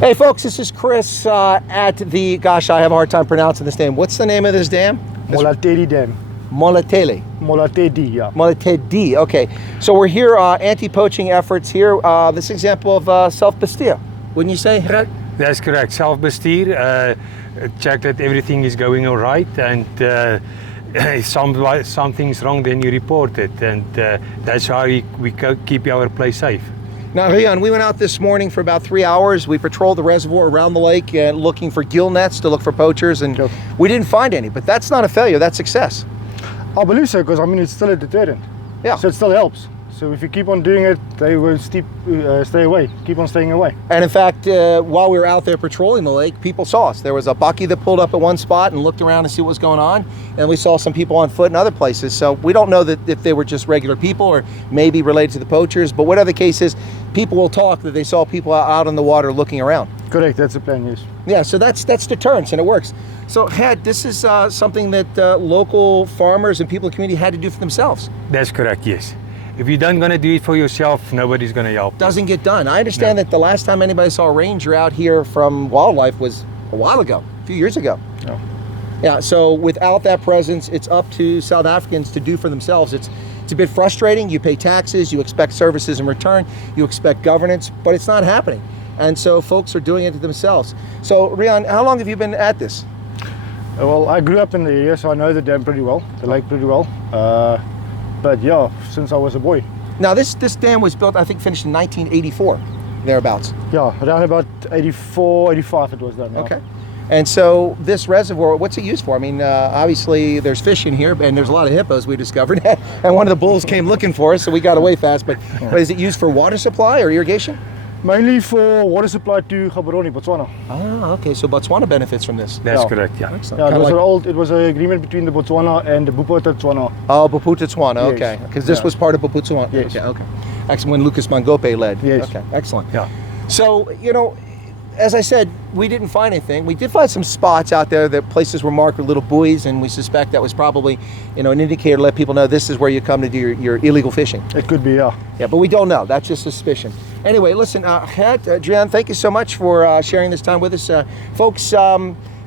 Hey folks, this is Chris at the, gosh, I have a hard time pronouncing this name. What's the name of this dam? Molatedi Dam. Molatedi. Molatedi, yeah. Molatedi, okay. So we're here, anti-poaching efforts here. This example of Selfbestuur, wouldn't you say, Riaan? That's correct. Selfbestuur, check that everything is going all right, and if something's wrong, then you report it, and that's how we keep our place safe. Now, Riaan, we went out this morning for about 3 hours. We patrolled the reservoir around the lake looking for gill nets to look for poachers, and we didn't find any. But that's not a failure, that's success. I believe so, because I mean it's still a deterrent. Yeah. So it still helps. So if you keep on doing it, they will stay away, keep on staying away. And in fact, while we were out there patrolling the lake, people saw us. There was a bucky that pulled up at one spot and looked around to see what was going on. And we saw some people on foot in other places. So we don't know that if they were just regular people or maybe related to the poachers, but whatever the case is, people will talk that they saw people out in the water looking around. Correct, that's the plan, yes. Yeah, so that's deterrence, and it works. So, Riaan, this is something that local farmers and people in the community had to do for themselves. That's correct, yes. If you're not going to do it for yourself, nobody's going to help. Doesn't get done. I understand that the last time anybody saw a ranger out here from wildlife was a while ago, a few years ago. No. Yeah, so without that presence, it's up to South Africans to do for themselves. It's a bit frustrating. You pay taxes, you expect services in return, you expect governance, but it's not happening. And so folks are doing it to themselves. So, Riaan, how long have you been at this? Well, I grew up in the area, so I know the dam pretty well, the lake pretty well. But yeah, since I was a boy. Now this dam was built, I think, finished in 1984, thereabouts. Yeah, around about 84, 85 it was done. Yeah. Okay. And so this reservoir, what's it used for? I mean, obviously there's fish in here, and there's a lot of hippos we discovered, and one of the bulls came looking for us, so we got away fast. But is it used for water supply or irrigation? Mainly for water supply to Gaborone, Botswana. Ah, okay. So Botswana benefits from this. That's correct, yeah. Excellent. Yeah, it was an agreement between the Botswana and the Botswana. Oh, Botswana, Yes. okay. Because this was part of Botswana. Yes. Okay. Actually, when Lucas Mangope led. Yes. Okay, excellent. Yeah. So, you know, as I said, we didn't find anything. We did find some spots out there that places were marked with little buoys, and we suspect that was probably, you know, an indicator to let people know this is where you come to do your illegal fishing. It could be, yeah. Yeah, but we don't know. That's just suspicion. Anyway, listen, Riaan, thank you so much for sharing this time with us. Folks,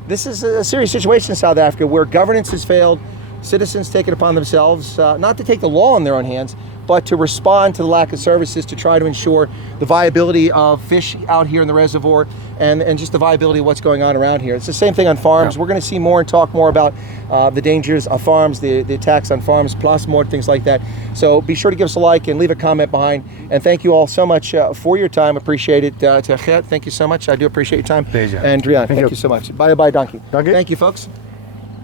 this is a serious situation in South Africa where governance has failed, citizens take it upon themselves, not to take the law in their own hands, but to respond to the lack of services to try to ensure the viability of fish out here in the reservoir and just the viability of what's going on around here. It's the same thing on farms. Yeah. We're going to see more and talk more about the dangers of farms, the attacks on farms, plus more things like that. So be sure to give us a like and leave a comment behind. And thank you all so much for your time. Appreciate it. To Gert, thank you so much. I do appreciate your time. Pleasure. And Riaan, thank you so much. Bye-bye, donkey. Dankie. Thank you, folks.